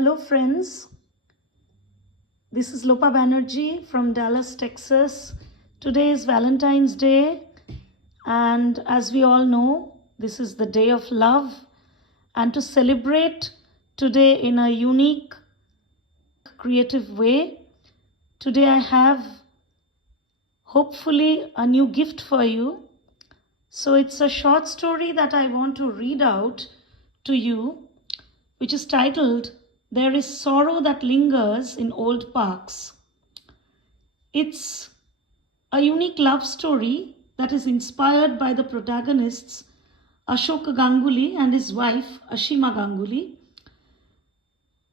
Hello friends, this is Lopamudra Banerjee from Dallas, Texas. Today is Valentine's Day, and as we all know, this is the day of love. And to celebrate today in a unique, creative way, today I have hopefully a new gift for you. So it's a short story that I want to read out to you, which is titled, "There is Sorrow That Lingers in Old Parks." It's a unique love story that is inspired by the protagonists Ashok and his wife Asheema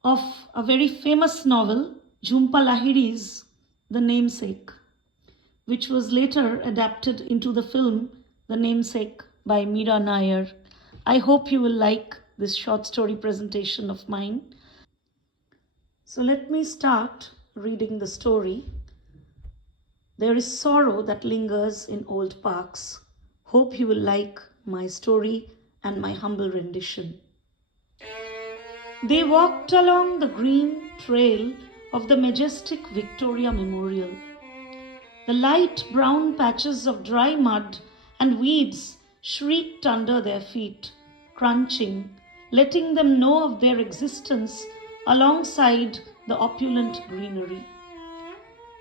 of a very famous novel, Jhumpa Lahiri's The Namesake, which was later adapted into the film The Namesake by Mira Nair. I hope you will like this short story presentation of mine. So let me start reading the story. There is sorrow that lingers in old parks. Hope you will like my story and my humble rendition. They walked along the green trail of the majestic Victoria Memorial. The light brown patches of dry mud and weeds shrieked under their feet, crunching, letting them know of their existence alongside the opulent greenery.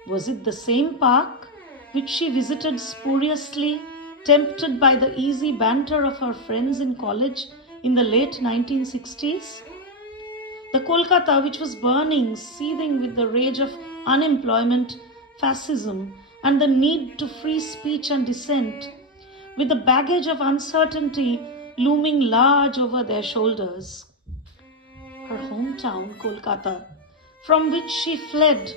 Was it the same park which she visited spuriously, tempted by the easy banter of her friends in college in the late 1960s? The Kolkata which was burning, seething with the rage of unemployment, fascism, and the need to free speech and dissent, with the baggage of uncertainty looming large over their shoulders. Her hometown, Kolkata, from which she fled,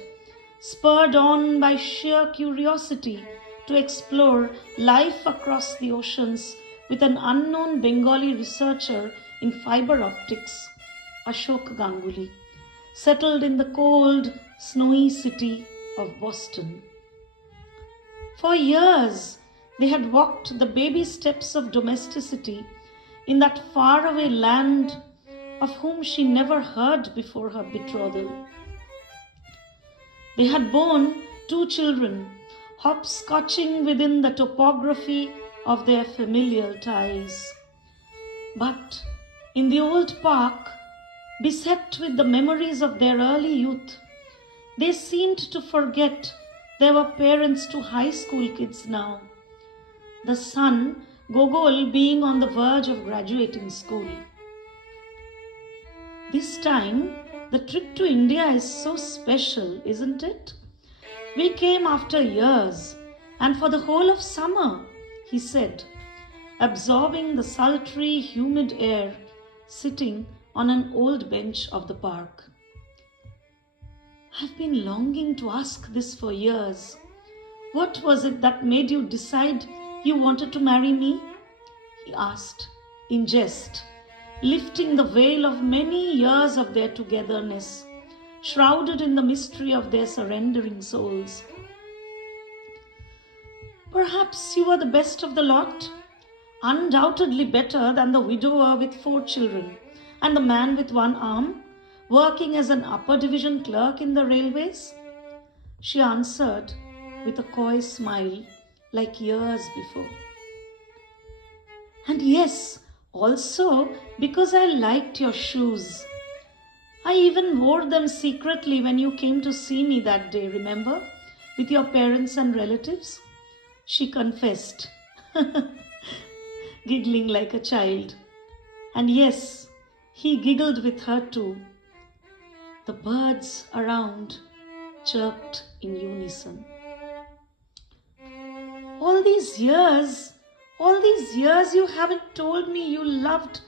spurred on by sheer curiosity to explore life across the oceans with an unknown Bengali researcher in fiber optics, Ashok Ganguly, settled in the cold, snowy city of Boston. For years, they had walked the baby steps of domesticity in that faraway land of whom she never heard before her betrothal. They had borne 2 children, hopscotching within the topography of their familial ties. But in the old park, beset with the memories of their early youth, they seemed to forget they were parents to high school kids now, the son, Gogol, being on the verge of graduating school. This time, the trip to India is so special, isn't it? We came after years, and for the whole of summer, he said, absorbing the sultry, humid air, sitting on an old bench of the park. I've been longing to ask this for years. What was it that made you decide you wanted to marry me? He asked, in jest, lifting the veil of many years of their togetherness, shrouded in the mystery of their surrendering souls. Perhaps you were the best of the lot, undoubtedly better than the widower with 4 children and the man with 1 arm, working as an upper division clerk in the railways. She answered with a coy smile, like years before. And yes, also because I liked your shoes. I even wore them secretly when you came to see me that day, remember? With your parents and relatives? She confessed, giggling like a child. And yes, he giggled with her too. The birds around chirped in unison. All these years you haven't told me you loved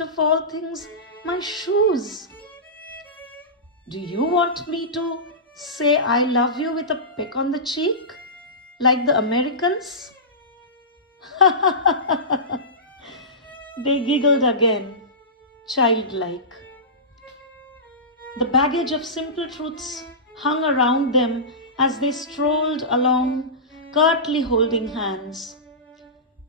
of all things my shoes. Do you want me to say I love you with a peck on the cheek, like the Americans? They giggled again, childlike. The baggage of simple truths hung around them as they strolled along, curtly holding hands.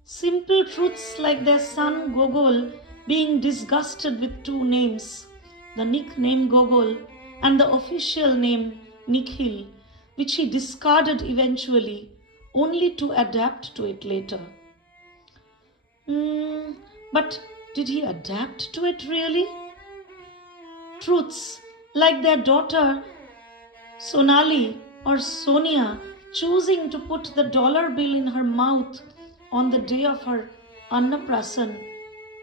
Simple truths like their son Gogol being disgusted with 2 names, the nickname Gogol, and the official name Nikhil, which he discarded eventually, only to adapt to it later. But did he adapt to it really? Truths like their daughter Sonali or Sonia choosing to put the dollar bill in her mouth on the day of her Annaprasan,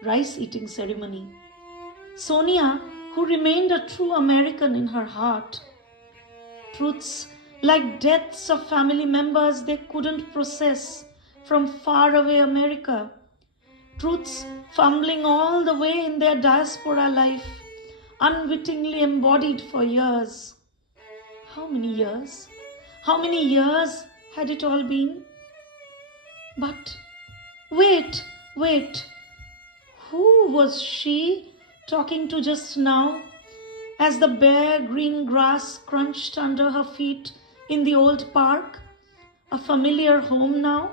rice-eating ceremony. Sonia, who remained a true American in her heart. Truths like deaths of family members they couldn't process from faraway America. Truths fumbling all the way in their diaspora life, unwittingly embodied for years. How many years? How many years had it all been? But wait, who was she talking to just now as the bare green grass crunched under her feet in the old park? A familiar home now?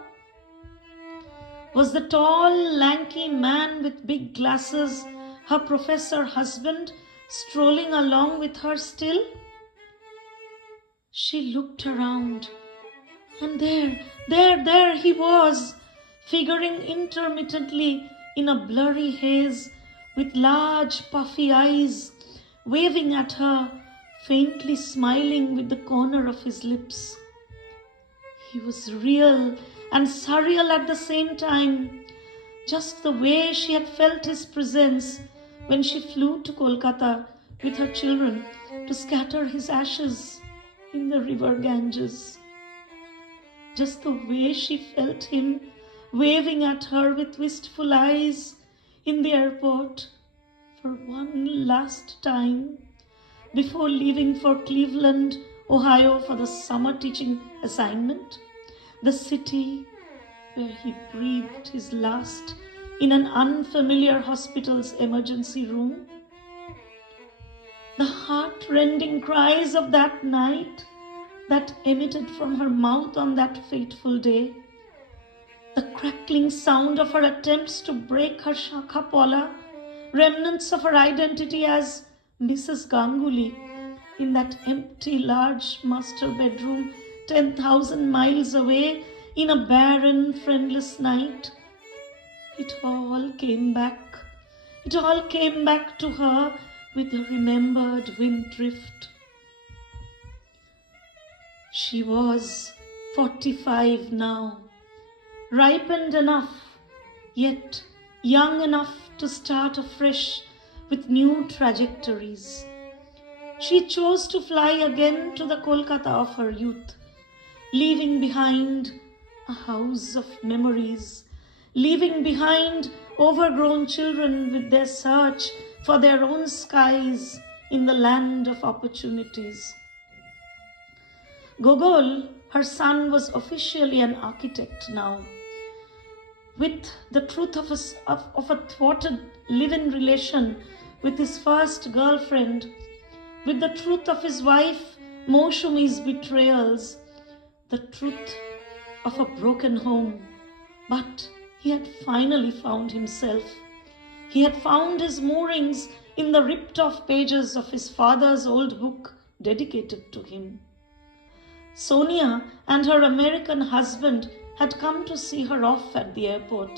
Was the tall, lanky man with big glasses her professor husband strolling along with her still? She looked around, and there he was, figuring intermittently in a blurry haze with large puffy eyes, waving at her, faintly smiling with the corner of his lips. He was real and surreal at the same time, just the way she had felt his presence when she flew to Kolkata with her children to scatter his ashes in the river Ganges. Just the way she felt him waving at her with wistful eyes in the airport for one last time before leaving for Cleveland, Ohio for the summer teaching assignment, the city where he breathed his last in an unfamiliar hospital's emergency room. The heart-rending cries of that night that emitted from her mouth on that fateful day, the crackling sound of her attempts to break her shakha-pola, remnants of her identity as Mrs. Ganguly in that empty large master bedroom 10,000 miles away in a barren, friendless night. It all came back. It all came back to her with the remembered wind drift. She was 45 now, ripened enough, yet young enough to start afresh with new trajectories. She chose to fly again to the Kolkata of her youth, leaving behind a house of memories, leaving behind overgrown children with their search for their own skies in the land of opportunities. Gogol, her son, was officially an architect now, with the truth of a thwarted live-in relation with his first girlfriend, with the truth of his wife Moshumi's betrayals, the truth of a broken home. But he had finally found himself. He had found his moorings in the ripped-off pages of his father's old book dedicated to him. Sonia and her American husband had come to see her off at the airport,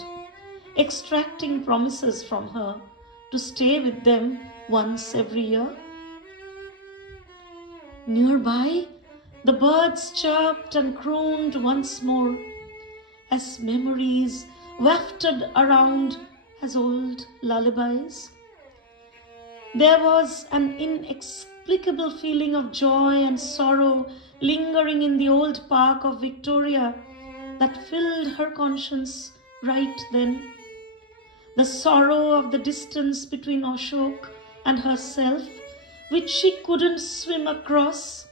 extracting promises from her to stay with them once every year. Nearby, the birds chirped and crooned once more as memories wafted around as old lullabies. There was an inexplicable feeling of joy and sorrow lingering in the old park of Victoria that filled her conscience right then. The sorrow of the distance between Ashok and herself, which she couldn't swim across.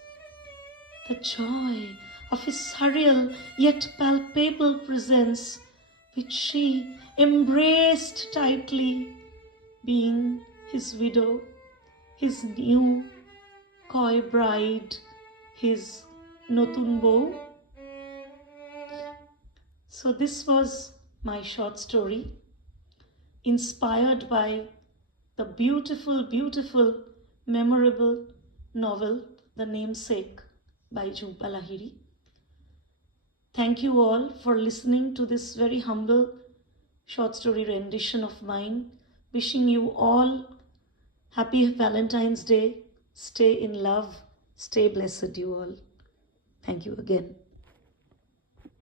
The joy of his surreal yet palpable presence, which she embraced tightly, being his widow, his new coy bride, his notun bou. So this was my short story, inspired by the beautiful, beautiful memorable novel, The Namesake by Jhumpa Lahiri. Thank you all for listening to this very humble short story rendition of mine. Wishing you all happy Valentine's Day. Stay in love. Stay blessed, you all. Thank you again.